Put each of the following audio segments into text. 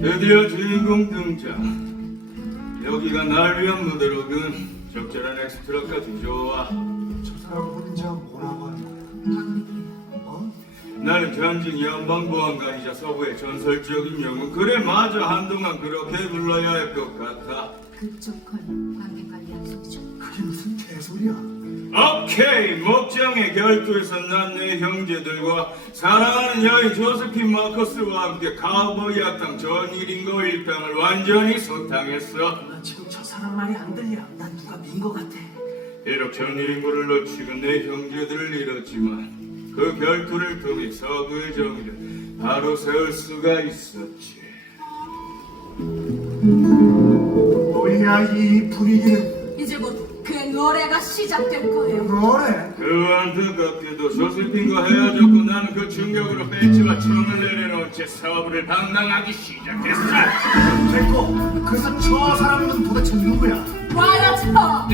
드디어 주인공 등장. 여기가 날 위한 무대로군. 적절한 엑스트라까지 좋아. 저 사람 어딘지 뭐라고 하는 거야? 어? 나는 전직 연방보안관이자 서부의 전설적인 영웅. 그래 맞아 한동안 그렇게 불러야 할 것 같아. 그쪽 건 관계관리 약속이죠. 그게 무슨 개소리야? 오케이 목장의 결투에서 난 내 형제들과 사랑하는 여인 조세핀 마커스와 함께 카우보이 악당 전일인거 일당을 완전히 소탕했어. 나 지금 저 사람 말이 안 들려. 난 누가 민거 같아. 비록 전일인거를 놓치고 내 형제들을 잃었지만 그 결투를 통해 서구의 정의를 바로 세울 수가 있었지. 뭐야 이 분위기는? 이제 곧그 노래가 시작될 거예요. 뭐래? 그 안타깝게도 조세핀과 헤어졌고 나는 그 충격으로 벤치와 총을 내려놓은 채 서부를 방랑하기 시작했어. 됐고. 그래서 저 사람은 도대체 누구야?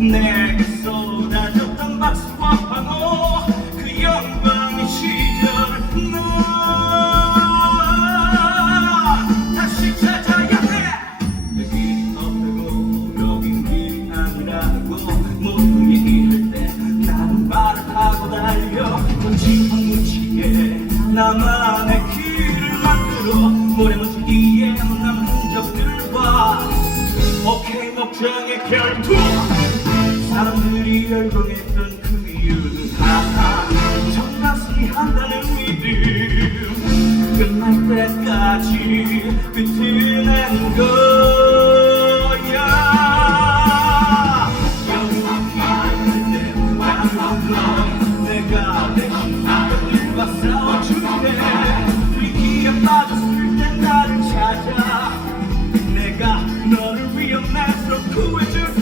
내게 쏟아졌던 박수와 환호 그 영광의 시절 넌 다시 찾아야 해내 길이 없다고 여긴 길이 아니라고 모두 얘기할 때 나는 말을 타고 달려. 거친 묻히게 나만의 길을 만들어. 모래무지 뒤에 남은 흔적들을 봐. 오케이 목장의 결투 사람들이 열광했던 그 이유는 하나 정말이 한다는 믿음. 끝날 때까지 끝은 거야. 내가 너를 위험해서 구해줄게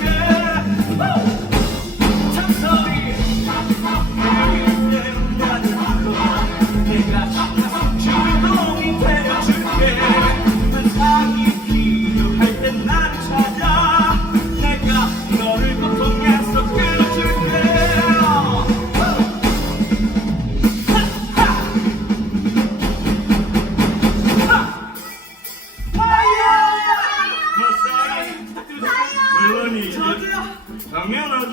당연하지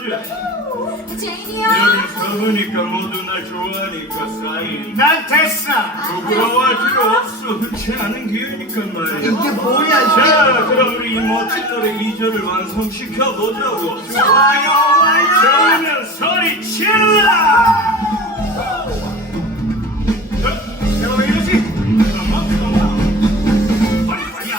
제인이요. 여기 서브니까 모두 날 좋아하니까 사인 난 됐어. 부끄러워할 필요 없어 흔치 않은 기회니까 말이야 이게 뭐야 이게? 자 그럼 우리 이 멋진 노래 2절을 완성시켜보자고 좋아요 와요. 그러면 소리 질러 내가 왜 이러지? 빨리 빨리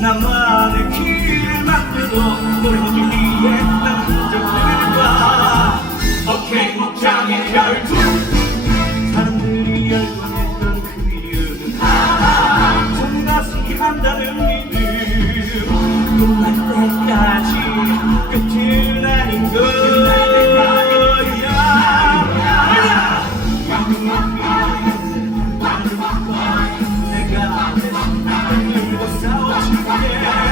나만의 내